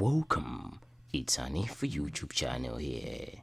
welcome. It's Honey for YouTube channel here.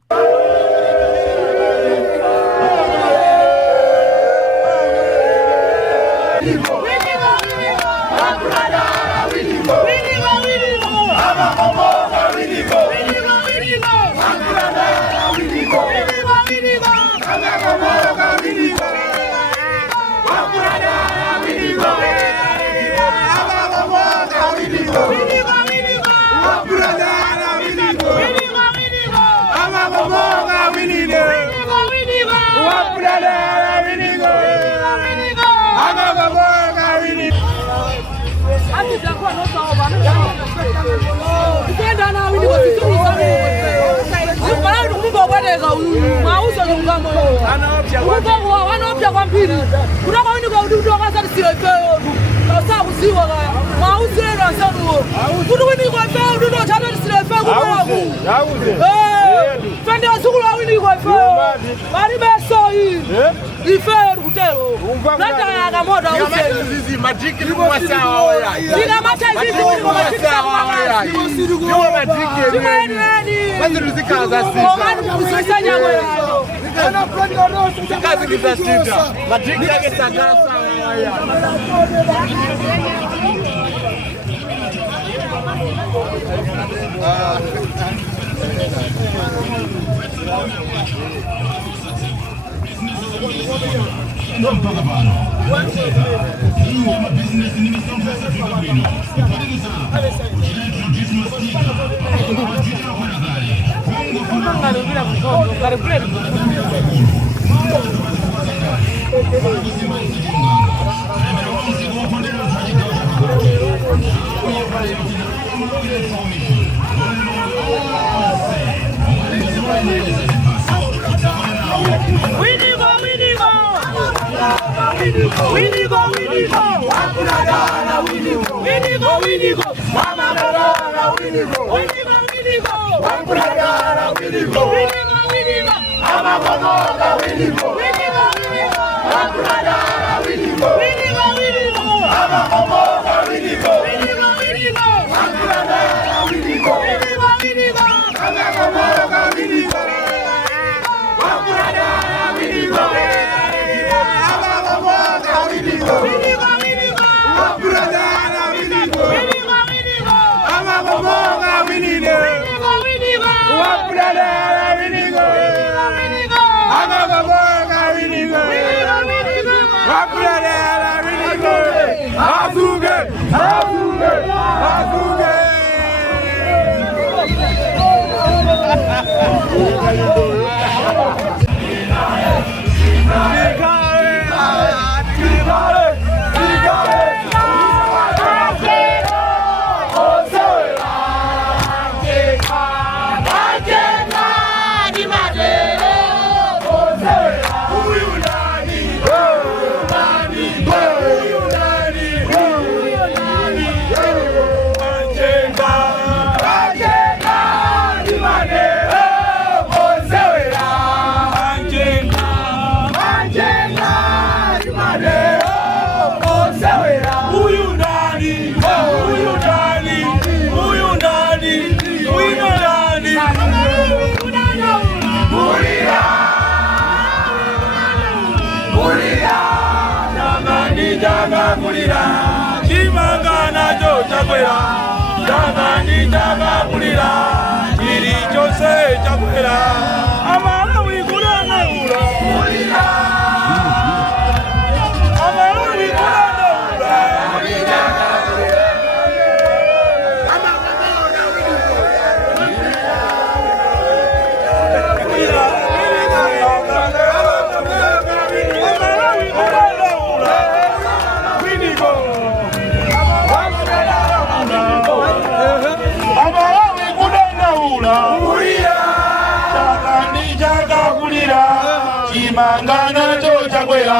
Mangana jo chagwera,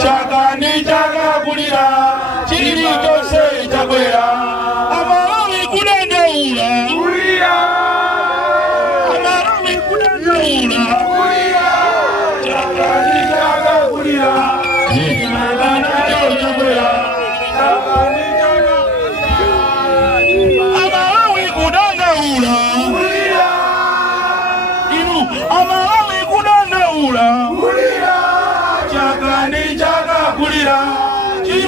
chagani chaga kulira, chiri jose chagwera. Amarawi kulenda ula, kulia. Amarawi kulenda ula, kulia. Chagani chaga kulira, chiri mangana jo chagwera, chagani chaga kulira. Amarawi kulenda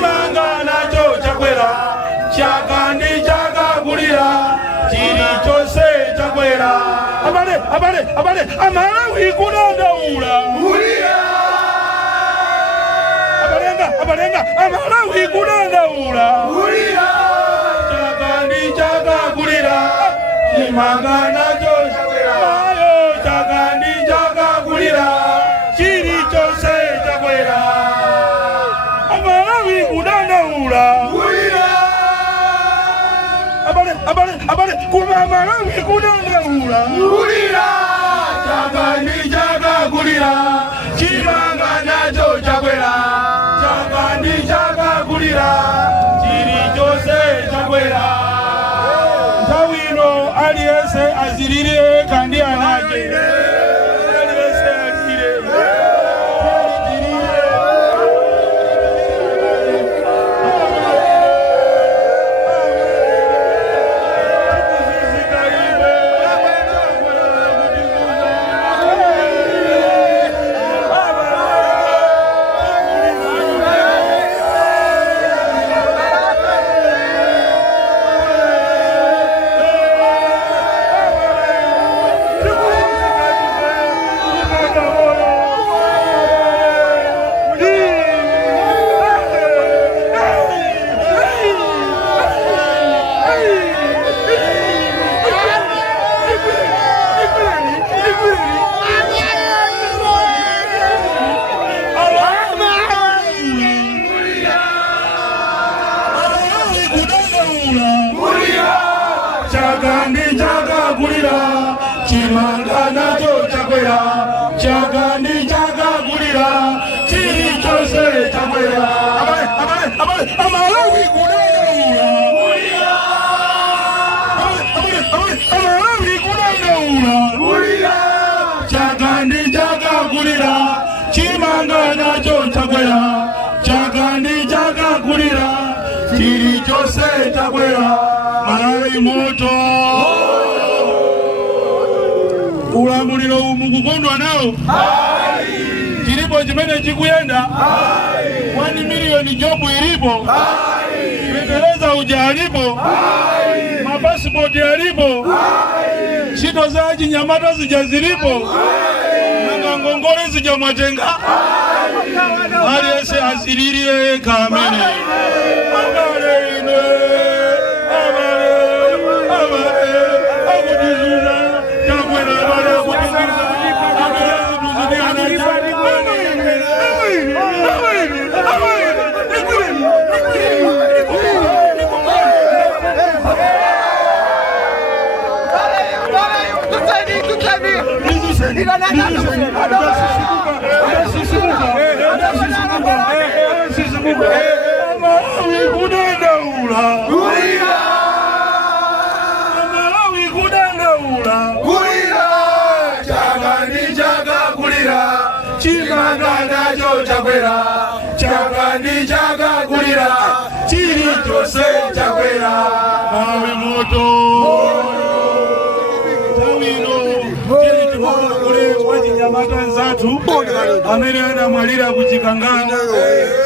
chimanga nacho chakwera chakandi chakakulira chilichonse chakwera abale Amalawi kudandaula abalenga Amalawi kudandaula chakandi chakakulira chimanga nacho chakwera chakandi chakakulira chilichonse chakwera Amalawi kudandaula abale kuma Amalawi kudandaula chakandi chakakulira chimanga nacho chakwera chakandi chakakulira chilichonse chakwera nthawi ino aliyense azilire kandi anache aliyense azilire chakandi chakakulira chimanga nacho chakwera chakandi chakakulira chilichonse chakwera Amalawi kudandaula Amalawi kudandaula chakandi chakakulira chimanga nacho chakwera chakandi chakakulira chilichonse chakwera Malawi moto ulamuliro umu kukondwa nawo chilipo chimene chikuyenda 1 million jobu ilipo Uingereza uja alipo mapasipoti alipo ntchito za chinyamata zija zilipo nanga ngongole zija mwatenga aliyense azilire kamene Amalawi kudandaula chakandi chakakulira chimanga nacho chakwera chakandi chakakulira chilichonse chakwera Malawi moto wachinyamata nzathu amene anamwalira kuchikangano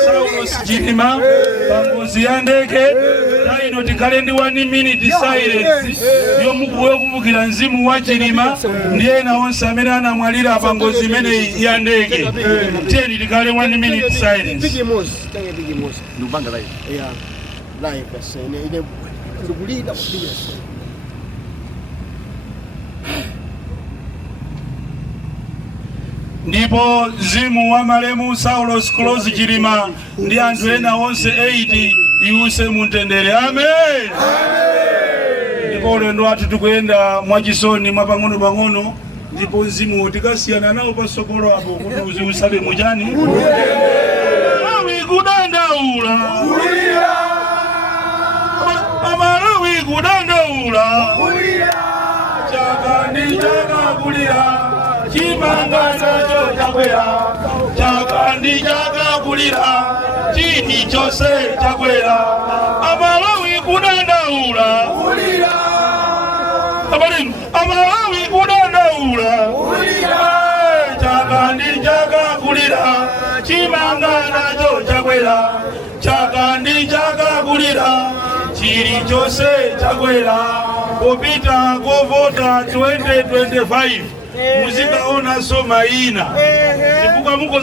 Saulos Chilima pangozi ya ndege ino tikhale ndi 1 minute silence yokumbukira mzimu wa Chilima ndi ena onse amene anamwalira pangozi imene ya ndege tiyeni tikhale 1 minute silence Lubanga live. Yeah, live. Ile kulida kupiga. ndipo mzimu wa malemu Saulos Close Chilima ndi anthu ena onse 8 iwuse mumtendere. Amen. Ndipo ulendo wathu tikuyenda mwachisoni mwapang'ono ndipo mzimu tikasiyana nawo pasogolo apo kuti usabe mujani Amalawi kudandaula Amalawi kudandaula chakandi chakakulira chimanga nacho chakwera chakandi chakakulira chilichonse chakwera Amalawi kudandaula Amalawi kudandaula chakandi chakakulira chimanga nacho chakwera chakandi chili chose chakwera kupita kovota 2025 muzikaona soma ina chifukwa muko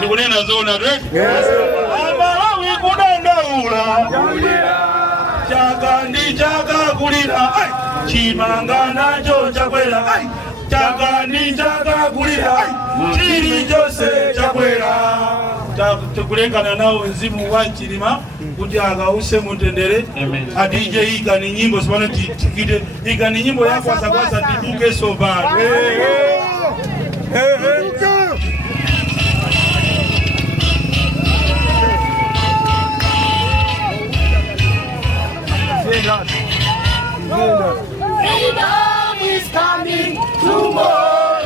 Nikunena zona rek Amalawi kudandaula Chaka ndi chaka kulira Chimanga nacho chakwera Chaka ndi chaka kulira Chili chose chakwera Tukulengana nao nzimu wa Chilima kuti akause mutendere DJ ikani nyimbo sipano tikite ikani nyimbo yako asakwasa tiduke sobano Freedom is coming tomorrow.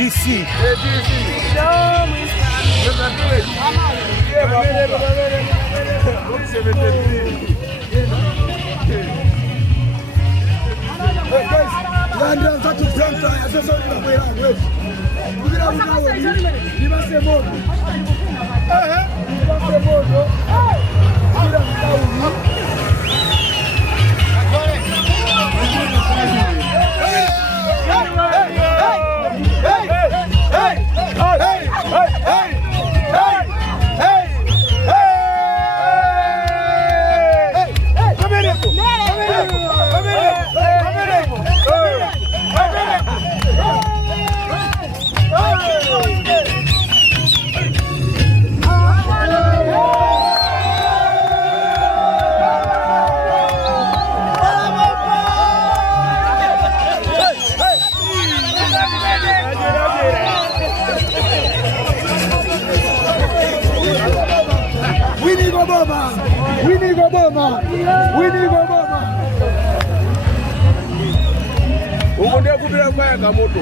DC. Ugonde kubira kwa moto.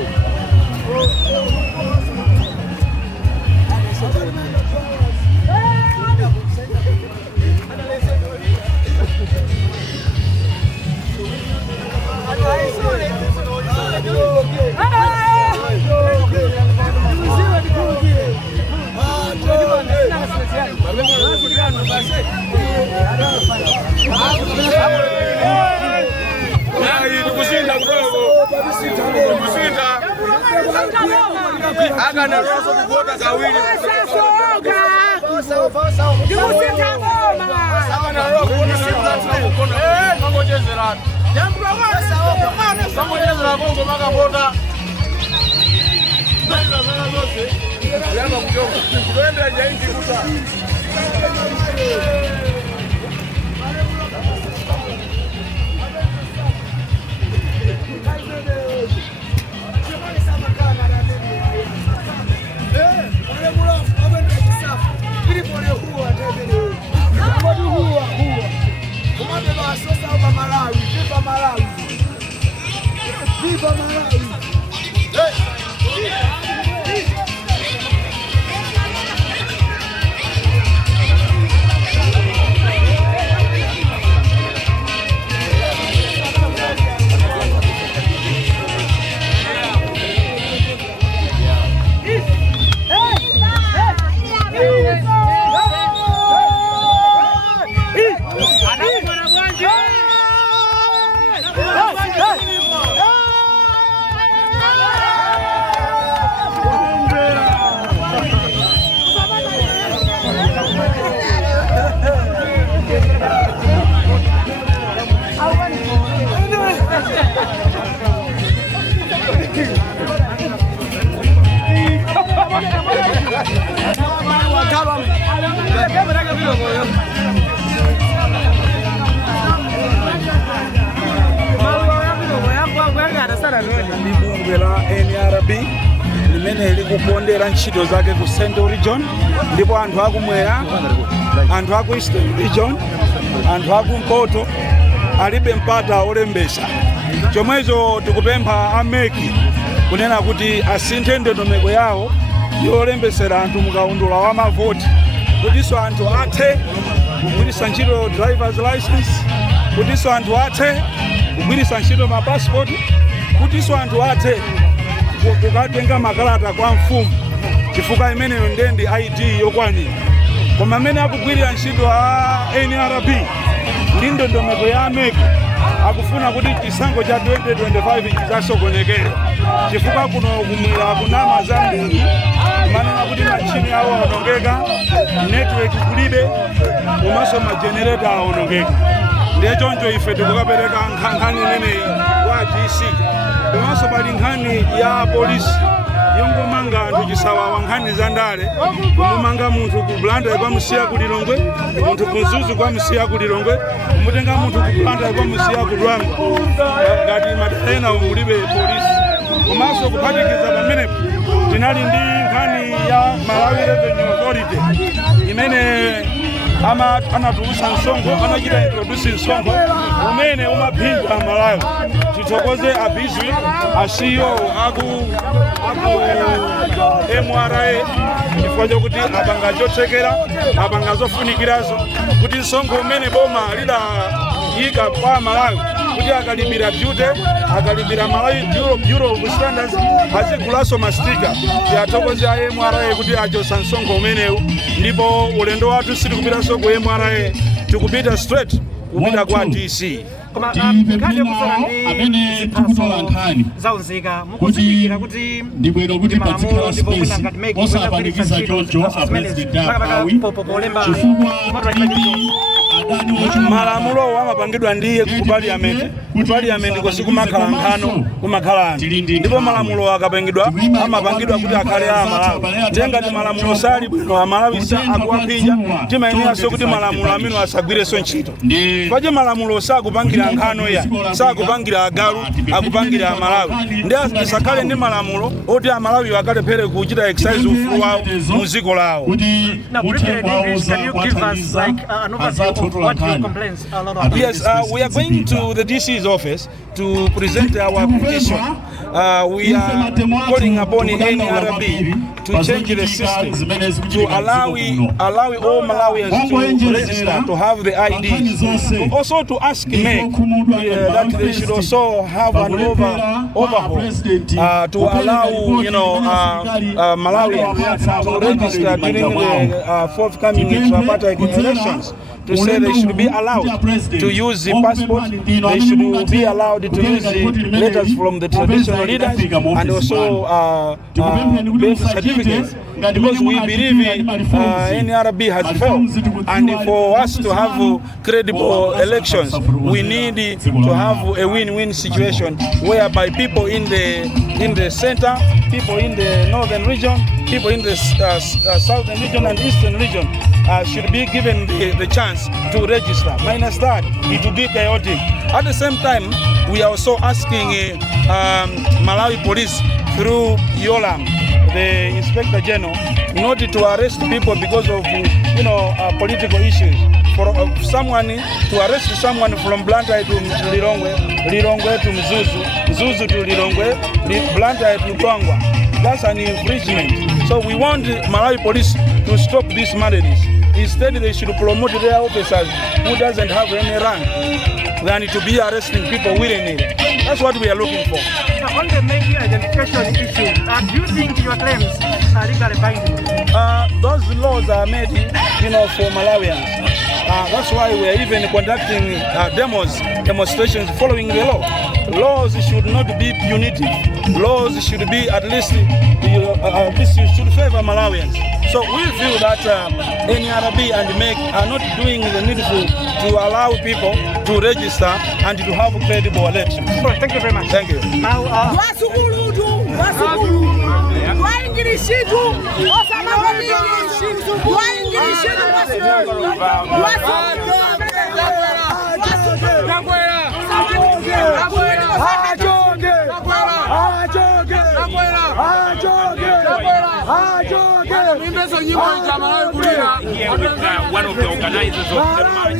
Agana roso kuota kawili. Agana roso kuota mambo jezera. Jambo jezera Kongo makabota. Yama kujonga. Twende jaingi kuta. Viva Malawi! Bunge la NRB limene likupondera ntchito zake ku Central Region, ndipo anthu akumwera, anthu aku Eastern Region, anthu akumpoto alibe mpata olembesa. Chomwecho tikupempha ameki kunena kuti asinthe ndondomeko yawo yolembesera anthu mukaundula wa mavoti, kutiso anthu athe kugwiritsa ntchito driver's license, kutiso anthu athe kugwiritsa ntchito mapassport, kutiso anthu athe kukatenga makalata kwa mfumu chifukwa imeneyo ndendi ID yokwanira. Koma amene akugwirira ntchito a NRB ndi ndondomeko ya ameki akufuna kuti chisankho cha 2025 chisasokonekere chifukwa kuno kumwera kunama zambiri manena kuti machini awo aonongeka, network kulibe, komanso majenereta aonongeka. Ndiye choncho ife tikukapereka nkhani imeneyi kwa GC. Komanso pali nkhani ya polisi yongomanga anthu chisawawa, nkhani za ndale, kumumanga munthu ku Blantyre kwamusiya ku Lilongwe, munthu ku Mzuzu kwamusiya ku Lilongwe, kumutenga munthu ku Blantyre kwamusiya ku Dwangwa. Ngati madalena mulibe polisi. Komanso kuphatikiza pamenepo tinali ndi nkhani ya Malawi Revenue Authority imene anatulusa msonkho, anachita introduce msonkho umene umaphinja Malawi. titokoze Abizwi ashiyo aku MRA chifukwa chokuti apanga chotekera apanga zofunikirazo kuti msonkho umene boma lidayika pa Malawi kuti akalipira beauty akalipira Malawi Bureau of Standards azigulaso mastika yatokoze a MRA kuti achosa msonkho umenewu ndipo ulendo wathu sitikupitaso ku MRA tikupita straight kupita kwa DC. tipemphere amene tikutola nkhani kuti ndibwino kuti pazikhala space osapanikiza choncho a president akawi chifukwa malamulo amapangidwa ndiye ku parliament kosi kumakhala nkhano kumakhala anthu ndipo malamulo akapangidwa amapangidwa kuti akhale a Malawi tengati malamulo sali bwino Amalawi akuwaphinja timayeneranso kuti malamulo amene asagwirenso ntchito paje malamulo sakupangira nkhano ya sakupangira agalu akupangira Amalawi ndi asakhale ndi malamulo oti Amalawi akalephere kuchita exercise ufulu wawo mu dziko lawo. Yes, we are going to the DC's office to present our petition. We are calling upon NRB to change the system to allow all Malawians to register to have the IDs. Also to ask MEC that they should also have an overhaul to allow Malawians to register during the forthcoming tripartite elections. To say they should be allowed to use the passport, they should be allowed to use the letters from the traditional leaders and also birth certificates, because we believe NRB has failed, and for us to have credible elections, we need to have a win-win situation whereby people in the center, people in the northern region, people in the southern region and eastern region should be given the chance to register. Minus that, it will be chaotic. At the same time, we are also asking Malawi Police through Yolam, the Inspector General, not to arrest people because of political issues. For someone to arrest someone from Blantyre to Lilongwe, Lilongwe to Mzuzu, Mzuzu to Lilongwe, Blantyre to Kwangwa, that's an infringement. So we want Malawi Police to stop these madness. Instead, they should promote their officers who doesn't have any rank than to be arresting people willy-nilly. That's what we are looking for. On the making identification issue, do you think your claims are legally binding? Those laws are made, for Malawians. That's why we are even conducting demonstrations following the law. Laws should not be punitive. Laws should be at least should favor Malawians. So we feel that NRB and MEC are not doing the needful to allow people to register and to have credible elections. Thank you very much. Thank you. Now, one of the organizers of the march.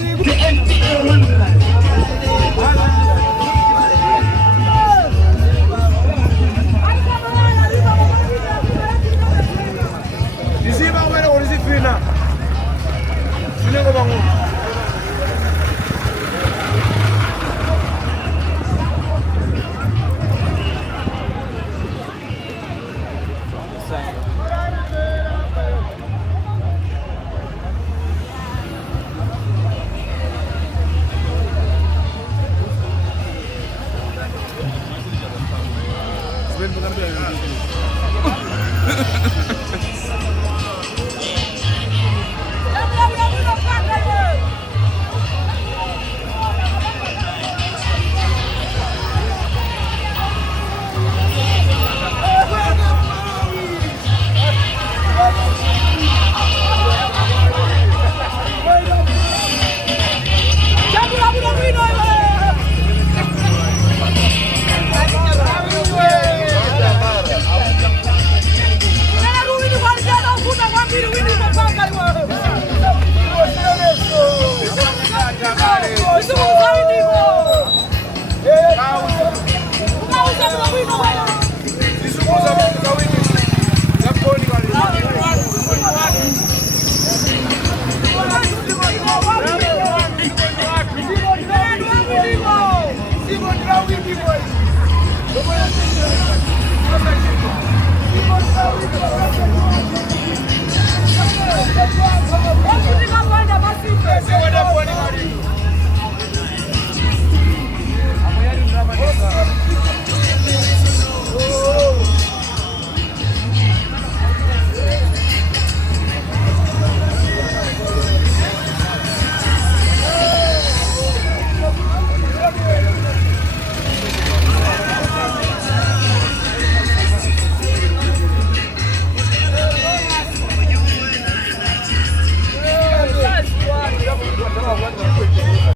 Vamos